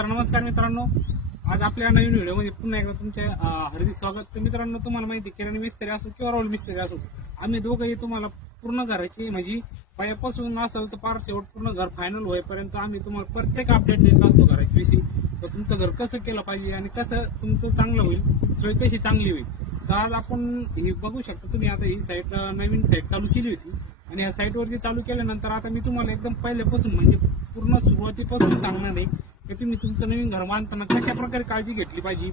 तर नमस्कार मित्रांनो, आज आपल्या नवीन व्हिडिओमध्ये पुन्हा एकदा तुमचे हार्दिक स्वागत. तर मित्रांनो, तुम्हाला माहिती किराणा मिस्त्री असो किंवा रोल मिस्त्री असो, आम्ही दोघंही तुम्हाला पूर्ण घराची म्हणजे पायापासून असेल तर पार शेवट पूर्ण घर फायनल होईपर्यंत आम्ही तुम्हाला प्रत्येक अपडेट देत असतो घराच्या विषयी. तर तुमचं घर कसं केलं पाहिजे आणि कसं तुमचं चांगलं होईल, सोय कशी चांगली होईल. तर आज आपण हे बघू शकता. तुम्ही आता ही साईट नवीन साईट चालू केली होती आणि या साईटवरती चालू केल्यानंतर आता मी तुम्हाला एकदम पहिल्यापासून म्हणजे पूर्ण सुरुवातीपासून सांगणार नाही की तुम्ही तुमचं नवीन घर बांधताना कशा प्रकारे काळजी घेतली पाहिजे,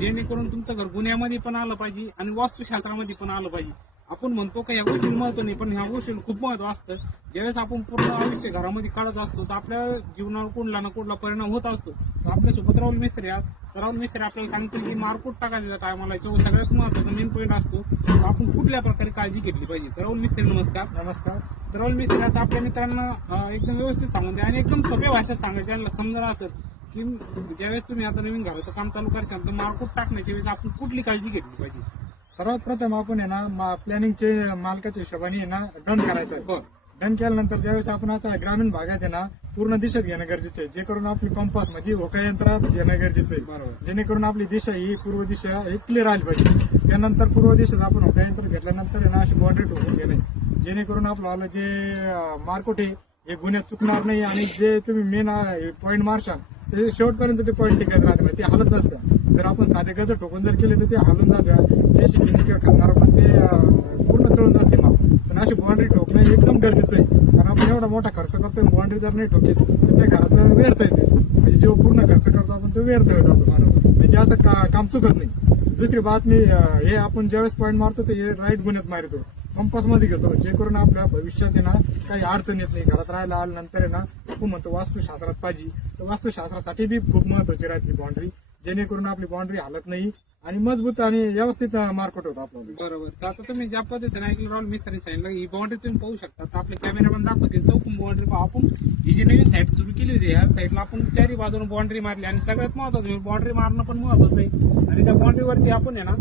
जेणेकरून तुमचं घर गुन्ह्यामध्ये पण आलं पाहिजे आणि वास्तुशास्त्रामध्ये पण आलं पाहिजे. आपण म्हणतो का या गोष्टी महत्व नाही, पण ह्या गोष्टीला खूप महत्व असतं. ज्यावेळेस आपण पूर्ण आयुष्य घरामध्ये काढत असतो तर आपल्या जीवनावर कुठला ना कुठला परिणाम होत असतो. तर आपल्यासोबत राहुल मिस्त्री आहेत. तर राहुल मिस्त्री आपल्याला सांगतील की मारकूट टाकायचं काय मला याच्यावर सगळ्यात महत्वाचा मेन पॉईंट असतो. तर आपण कुठल्या प्रकारे काळजी घेतली पाहिजे. तर राहुल मिस्त्री नमस्कार. नमस्कार. तर राहुल मिस्त्री आता आपल्या मित्रांना एकदम व्यवस्थित सांगून द्या आणि एकदम सोप्या भाषेत सांगायचं, त्यांना समजणार असेल की ज्यावेळेस तुम्ही आता नवीन घराचं काम चालू करशाल तर मारकूट टाकण्याच्या वेळेस आपण कुठली काळजी घेतली पाहिजे. सर्वात प्रथम आपण आहे ना प्लॅनिंगचे मालकाच्या हिशोबाने आहे ना डन करायचं आहे. बरं. डन केल्यानंतर ज्यावेळेस आपण आता ग्रामीण भागात आहे ना पूर्ण दिशेत घेणं गरजेचं आहे, जे करून आपली कंपास म्हणजे होका यंत्रात घेणं गरजेचं आहे. बरोबर. जेणेकरून आपली दिशा ही पूर्व दिशा ही क्लिअर आली पाहिजे. त्यानंतर पूर्व दिशेत आपण होका यंत्र घेतल्यानंतर आहे ना अशी बाउंड्री ठोकून घेणे, जेणेकरून आपलं जे मार्कोट आहे हे गुन्ह्यात चुकणार नाही आणि जे तुम्ही मेन पॉईंट मारशाल ते शेवटपर्यंत ते पॉईंट टिकत राहते, ते हलत नसतं. जर आपण साधे गज ठोकून जर केले तर ते हलून जात्या, जे शिकणे किंवा खाणार पण ते पूर्ण चळून जाते. मग पण अशी बाउंड्री ठोकणं एकदम गरजेचं आहे, कारण आपण एवढा मोठा खर्च करतोय, बाउंड्री जर नाही ठोकेल तर त्या घराचा व्यर्थ येते. म्हणजे जो पूर्ण खर्च करतो आपण तो व्यर्थ जातो. म्हणजे असं काम चुकत नाही. दुसरी बातमी हे आपण ज्यावेळेस पॉईंट मारतो ते हे राईट गुन्ह्यात मारतो, कंपास मध्ये घेतो, जे करून आपल्या भविष्यात आहे ना काही अडचण येत नाही. घरात राहायला आल्यानंतर आहे ना खूप म्हणतो वास्तुशास्त्रात पाहिजे, तर वास्तुशास्त्रासाठी बी खूप महत्वाची राहते बाउंड्री, जेणेकरून आपली बाउंड्री हालत नाही आणि मजबूत आणि व्यवस्थित मार्केट होतं आपलं. बरोबर. तर आता तुम्ही ज्या पद्धतीने ऐकलं राहुल मिस्त्री सांगितलं ही बाउंड्री तुम्ही पाहू शकता. तर आपले कॅमेरामॅन दाखवतील चौकून बाउंड्री पाहू. आपण ही जी नवीन साईट सुरू केली होती या साईडला आपण चारी बाजूने बाउंड्री मारली आणि सगळ्यात महत्वाचं बाउंड्री मारणं पण महत्वाचं आहे. आणि त्या बाउंड्रीवरती आपण आहे ना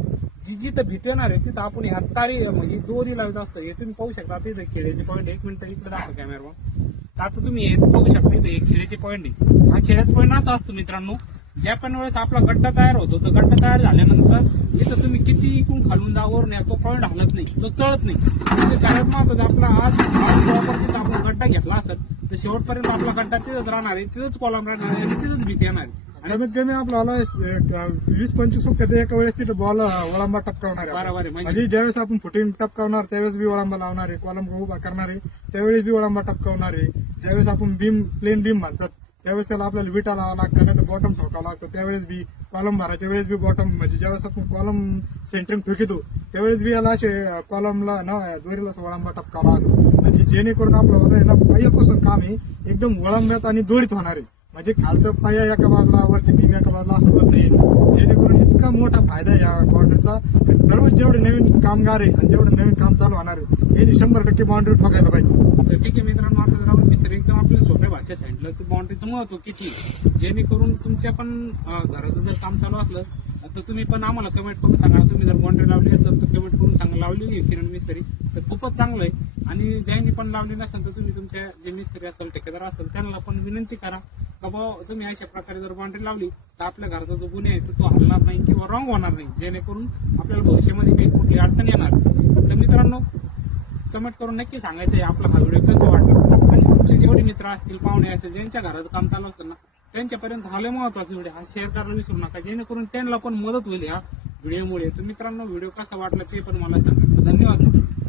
जी जिथं भीती येणार आहे तिथं आपण ह्या तारी म्हणजे दोरी लावत असतो. हे तुम्ही पाहू शकता. तिथे खेळाचे पॉईंट 1 मिनिट इकडे दाखवा कॅमेरावर. तर आता तुम्ही हे पाहू शकता इथे एक खेळाचे पॉईंट आहे. हा खेळाचा पॉईंट असा असतो मित्रांनो, ज्या पण वेळेस आपला गड्डा तयार होतो तर गड्डा तयार झाल्यानंतर तिथं तुम्ही किती इकडून खालून जावर नाही तो पॉईंट हलत नाही, तो चढत नाही. म्हणजे सगळ्यात महत्वाचं आपला आज प्रॉपर्टीचा आपण गड्डा घेतला असेल तर शेवटपर्यंत आपला गड्डा तिथंच राहणार आहे, तिथंच कॉलम राहणार आहे आणि तिथंच भीती येणार आहे. कमीत कमी आपल्याला 20-25 फुट एका वेळेस तिथे बॉल वळंबा टपकावणार आहे. बरोबर आहे. म्हणजे ज्यावेळेस आपण फुटिंग टपकावणार त्यावेळेस बी वळंबा लावणार आहे, कॉलम उभा करणार आहे त्यावेळेस बी वळंबा टपकावणार आहे. ज्यावेळेस आपण प्लेन बीम बांधतात त्यावेळेस त्याला आपल्याला विटा लावा लागतं, नाही तर बॉटम ठोकावं लागतं. त्यावेळेस बी कॉलम भरायच्या वेळेस बी बॉटम म्हणजे ज्यावेळेस आपण कॉलम सेंटरिंग ठोकितो त्यावेळेस बी याला असे कॉलमला ना दोरीला वळंबा टपकावा लागतो, म्हणजे जेणेकरून आपलं पायापासून काम हे एकदम वळंब्यात आणि दोरीत होणार आहे. म्हणजे खालचं पाया एका बाजूला वरची बीम एका बाजूला असं होत नाही, जेणेकरून इतका मोठा फायदा आहे या बाउंड्रीचा. सर्व जेवढे नवीन कामगार आहे आणि जेवढं नवीन काम चालू होणार आहे यांनी 100% बाउंड्री ठोकायला पाहिजे. तर ठीक आहे मित्रांनो, आता राहुल मिस्त्री एकदम आपल्याला सोप्या भाषेत सांगितलं की बाउंड्रीचं महत्व किती, जेणेकरून तुमच्या पण घराचं जर काम चालू असलं तर तुम्ही पण आम्हाला कमेंट करून सांगा. तुम्ही जर बाउंड्री लावली असेल तर कमेंट करून सांगा. लावलेली आहे किरण मिस्त्री तर खूपच चांगलं आहे. आणि ज्यांनी पण लावली नसेल तर तुम्ही तुमच्या जे मिस्त्री असेल ठेकेदार असेल त्यांना पण विनंती करा का बाबा तुम्ही अशा प्रकारे जर बाउंड्री लावली तर आपल्या घराचा जो गुन्हा आहे तो हलणार नाही किंवा रॉंग होणार नाही, जेणेकरून आपल्याला भविष्यामध्ये काही कुठली अडचण येणार. तर मित्रांनो कमेंट करून नक्की सांगायचं आहे आपला हा व्हिडिओ कसं वाटला आणि तुमचे जेवढे मित्र असतील पाहुणे असेल ज्यांच्या घराचं काम चालू असेल ना त्यांच्यापर्यंत हा लय महत्वाचा व्हिडिओ हा शेअर करायला विसरू नका, जेणेकरून त्यांना पण मदत होईल ह्या व्हिडिओमुळे. तर मित्रांनो व्हिडिओ कसा वाटला ते पण मला सांगा. धन्यवाद.